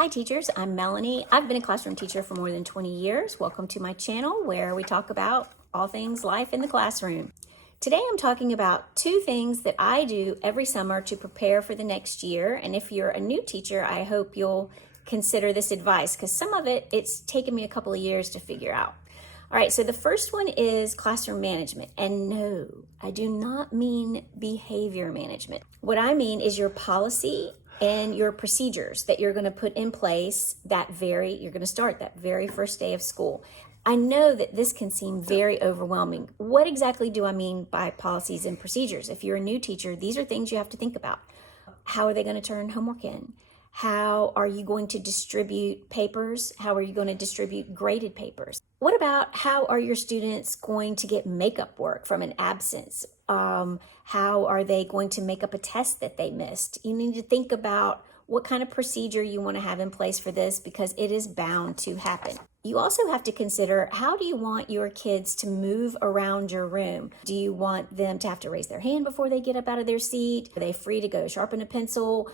Hi teachers, I'm Melanie. I've been a classroom teacher for more than 20 years. Welcome to my channel where we talk about all things life in the classroom. Today I'm talking about two things that I do every summer to prepare for the next year. And if you're a new teacher, I hope you'll consider this advice because some of it's taken me a couple of years to figure out. All right, so the first one is classroom management. And no, I do not mean behavior management. What I mean is your policy and your procedures that you're going to put in place you're going to start that very first day of school. I know that this can seem very overwhelming. What exactly do I mean by policies and procedures? If you're a new teacher, these are things you have to think about. How are they going to turn homework in? How are you going to distribute papers? How are you going to distribute graded papers? What about how are your students going to get makeup work from an absence? How are they going to make up a test that they missed? You need to think about what kind of procedure you want to have in place for this because it is bound to happen. You also have to consider, how do you want your kids to move around your room? Do you want them to have to raise their hand before they get up out of their seat? Are they free to go sharpen a pencil?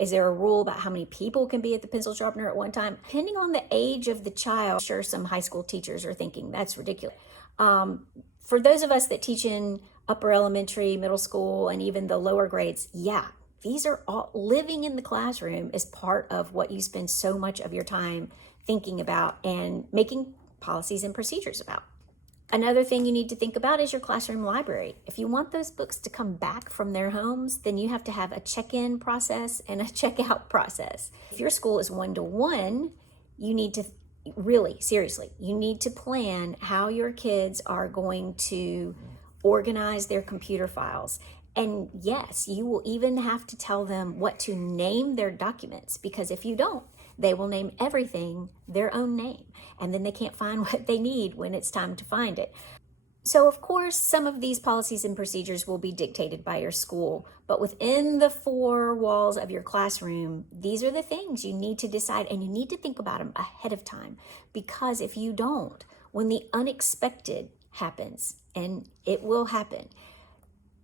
Is there a rule about how many people can be at the pencil sharpener at one time? Depending on the age of the child, I'm sure some high school teachers are thinking that's ridiculous. For those of us that teach in upper elementary, middle school, and even the lower grades, these are all living in the classroom is part of what you spend so much of your time thinking about and making policies and procedures about. Another thing you need to think about is your classroom library. If you want those books to come back from their homes, then you have to have a check-in process and a check-out process. If your school is one-to-one, you need to seriously, you need to plan how your kids are going to organize their computer files. And yes, you will even have to tell them what to name their documents, because if you don't, they will name everything their own name, and then they can't find what they need when it's time to find it. So of course, some of these policies and procedures will be dictated by your school, but within the four walls of your classroom, these are the things you need to decide, and you need to think about them ahead of time, because if you don't, when the unexpected happens, and it will happen,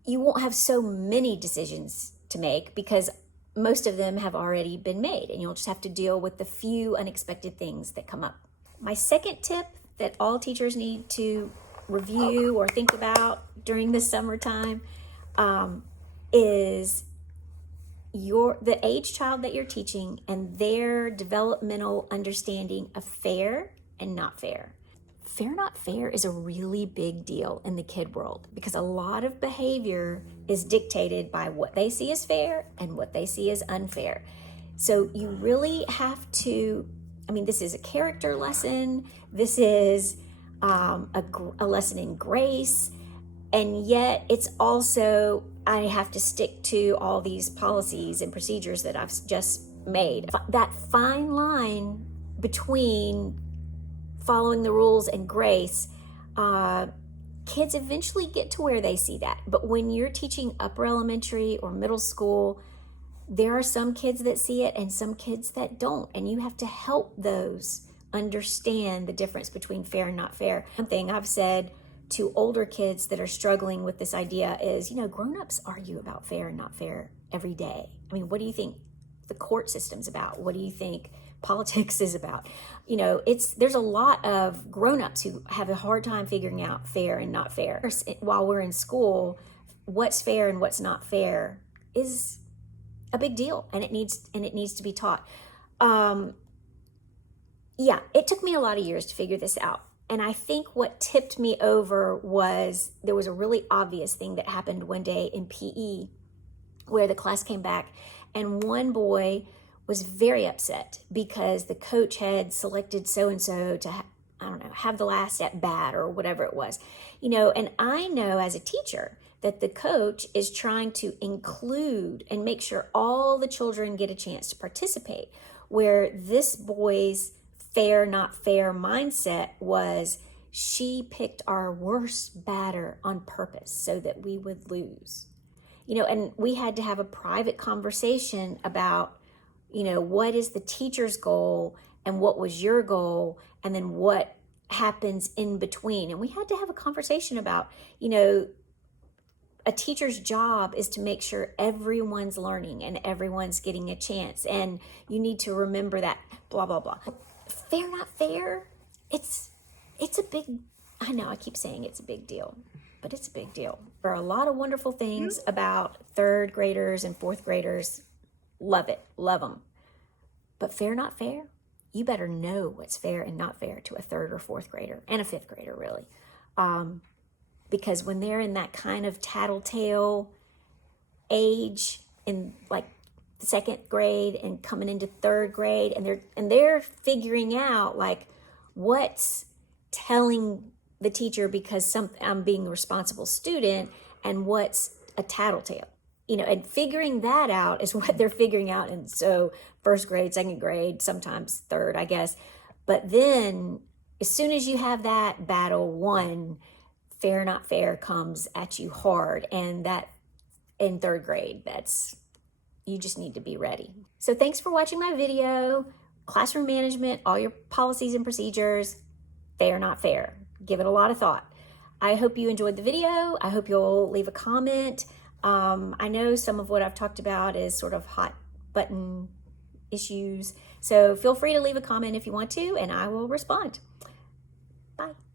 you won't have so many decisions to make because most of them have already been made, and you'll just have to deal with the few unexpected things that come up. My second tip that all teachers need to review or think about during the summertime is the age child that you're teaching and their developmental understanding of fair and not fair. Fair, not fair is a really big deal in the kid world because a lot of behavior is dictated by what they see as fair and what they see as unfair. So you really have to, this is a character lesson. This is a lesson in grace. And yet it's also, I have to stick to all these policies and procedures that I've just made. That fine line between following the rules and grace, kids eventually get to where they see that. But when you're teaching upper elementary or middle school, there are some kids that see it and some kids that don't. And you have to help those understand the difference between fair and not fair. One thing I've said to older kids that are struggling with this idea is, grown-ups argue about fair and not fair every day. What do you think the court system's about? What do you think politics is about? There's a lot of grown-ups who have a hard time figuring out fair and not fair. While we're in school, what's fair and what's not fair is a big deal, and it needs to be taught. It took me a lot of years to figure this out. And I think what tipped me over was there was a really obvious thing that happened one day in PE where the class came back and one boy was very upset because the coach had selected so-and-so to, have the last at bat or whatever it was. And I know as a teacher that the coach is trying to include and make sure all the children get a chance to participate, where this boy's fair, not fair mindset was she picked our worst batter on purpose so that we would lose. And we had to have a private conversation about what is the teacher's goal and what was your goal, and then what happens in between. And we had to have a conversation about, a teacher's job is to make sure everyone's learning and everyone's getting a chance. And you need to remember that, blah, blah, blah. Fair, not fair. It's a big, I know I keep saying it's a big deal, but it's a big deal. There are a lot of wonderful things about third graders and fourth graders. Love it, love them. But fair, not fair, you better know what's fair and not fair to a third or fourth grader and a fifth grader, really. Because when they're in that kind of tattletale age in like the second grade and coming into third grade, and they're figuring out like what's telling the teacher because I'm being a responsible student and what's a tattletale, and figuring that out is what they're figuring out. And so first grade, second grade, sometimes third, I guess. But then as soon as you have that battle won, fair, not fair comes at you hard. And that in third grade, you just need to be ready. So thanks for watching my video. Classroom management, all your policies and procedures, fair, not fair. Give it a lot of thought. I hope you enjoyed the video. I hope you'll leave a comment. I know some of what I've talked about is sort of hot button issues. So feel free to leave a comment if you want to, and I will respond. Bye.